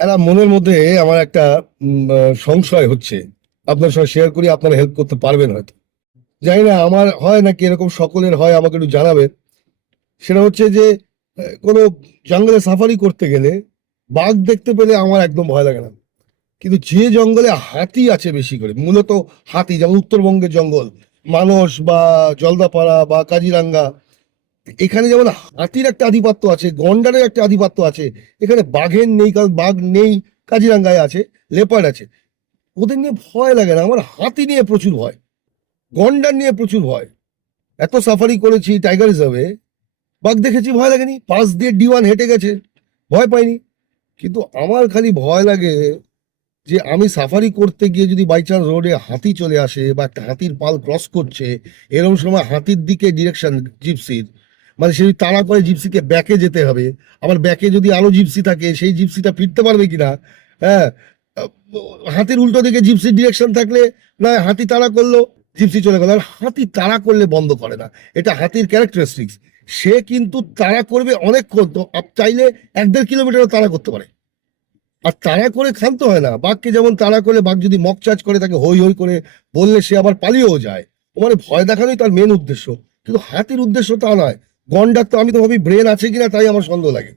একটা মনের মধ্যে আমার একটা সংশয় হচ্ছে। আপনার সঙ্গে শেয়ার করি, আপনারা হেল্প করতে পারবেন হয়তো। জানি না আমার হয় নাকি এরকম সকলের হয়, আমাকে একটু জানাবেন। সেটা হচ্ছে যে কোনো জঙ্গলে সাফারি করতে গেলে বাঘ দেখতে পেলে আমার একদম ভয় লাগে না। কিন্তু যে জঙ্গলে হাতি আছে বেশি করে, মূলত হাতি, যেমন উত্তরবঙ্গের জঙ্গল, মানস বা জলদাপাড়া বা কাজিরাঙ্গা, এখানে যেমন হাতির একটা আধিপত্য আছে, গন্ডারের একটা আধিপত্য আছে। এখানে বাঘের নেই, কারণ বাঘ নেই। কাজিরাঙ্গায় আছে, লেপার্ড আছে। ওদের নিয়ে ভয় লাগে না, আমার হাতি নিয়ে প্রচুর ভয়, গন্ডার নিয়ে প্রচুর ভয়। এত সাফারি করেছি টাইগার রিজার্ভে, বাঘ দেখেছি, ভয় লাগেনি। পাশ দিয়ে D1 হেঁটে গেছে, ভয় পাইনি। কিন্তু আমার খালি ভয় লাগে যে আমি সাফারি করতে গিয়ে যদি বাই চান্স রোডে হাতি চলে আসে বা একটা হাতির পাল ক্রস করছে, এরকম সময় হাতির দিকে ডিরেকশন জিপসির, মানে সেই তাড়া করে জিপসিকে ব্যাকে যেতে হবে। আবার ব্যাকে যদি আরো জিপসি থাকে, সেই জিপসিটা ফিরতে পারবে কিনা। হ্যাঁ, আহ, হাতির উল্টো দিকে জিপসির ডিরেকশন থাকলে না হাতি তাড়া করলো, জিপসি চলে গেল। আর হাতি তাড়া করলে বন্ধ করে না, এটা হাতির ক্যারেক্টারিস্টিক্স। সে কিন্তু তাড়া করবে অনেকক্ষণ, তো চাইলে 1-1.5 কিলোমিটারও তাড়া করতে পারে। আর তাড়া করে ক্ষান্ত হয় না। বাঘকে যেমন তাড়া করলে, বাঘ যদি মক চার্জ করে তাকে হই হই করে বললে সে আবার পালিয়েও যায়। ও মানে ভয় দেখানোই তার মেন উদ্দেশ্য। কিন্তু হাতির উদ্দেশ্য তা নয়। গন্ডার তো আমি তো ভাবি ব্রেন আছে কিনা, তাই আমার সন্দেহ লাগে।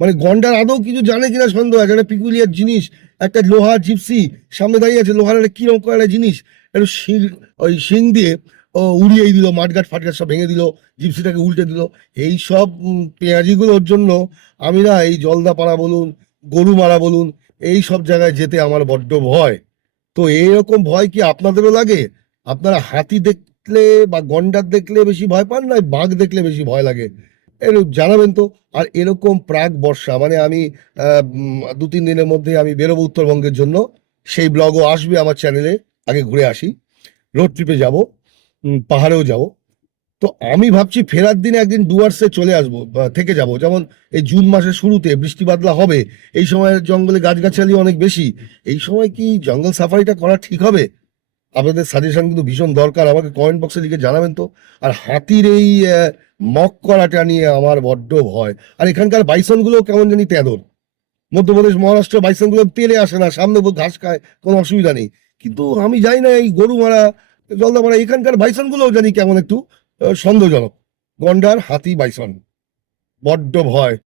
মানে গন্ডার আদৌ কিছু জানে কিনা সন্দেহ আছে। একটা পিকুলিয়ার জিনিস, একটা লোহার জিপসি সামনে দাঁড়িয়ে আছে, লোহার একটা কিরকম করে একটা জিনিস, একটু শিং, ওই শিং দিয়ে ও উড়িয়েই দিল, মাঠঘাট ফাটঘাট সব ভেঙে দিল, জিপসিটাকে উল্টে দিল। এই সব পেঁয়াজিগুলোর জন্য আমি না এই জলদাপাড়া বলুন, গরুমারা বলুন, এই সব জায়গায় যেতে আমার বড্ড ভয়। তো এইরকম ভয় কি আপনাদেরও লাগে? আপনারা হাতি দেখলে বা গন্ডার দেখলে বেশি ভয় পান, না বাঘ দেখলে বেশি ভয় লাগে? একটু জানাবেন তো। আর এরকম প্রাক বর্ষা, মানে আমি 2-3 দিনের মধ্যে আমি বেরোবো উত্তরবঙ্গের জন্য। সেই ব্লগও আসবে আমার চ্যানেলে। আগে ঘুরে আসি, রোড ট্রিপে যাব, পাহাড়েও যাব। তো আমি ভাবছি ফেরার দিনে একদিন ডুয়ার্সে চলে আসবো বা থেকে যাব। যেমন এই জুন মাসের শুরুতে বৃষ্টি বাদলা হবে, এই সময় জঙ্গলে গাছগাছালি অনেক বেশি। এই সময় কি জঙ্গল সাফারিটা করা ঠিক হবে? আপনাদের সাজেশন কিন্তু ভীষণ দরকার, আমাকে কমেন্ট বক্সে লিখে জানাবেন তো। আর হাতির এই মক করাটা নিয়ে আমার বড্ড ভয়। আর এখানকার বাইসন গুলো কেমন জানি তেদর। মধ্যপ্রদেশ, মহারাষ্ট্র বাইসন গুলো তেলে আসে না, সামনে ঘাস খায়, কোনো অসুবিধা নেই। কিন্তু আমি জানি না, এই গরুমারা, জলদাপাড়া, এখানকার বাইসন গুলো জানি কেমন একটু সন্দেহজনক। গন্ডার, হাতি, বাইসন, বড্ড ভয়।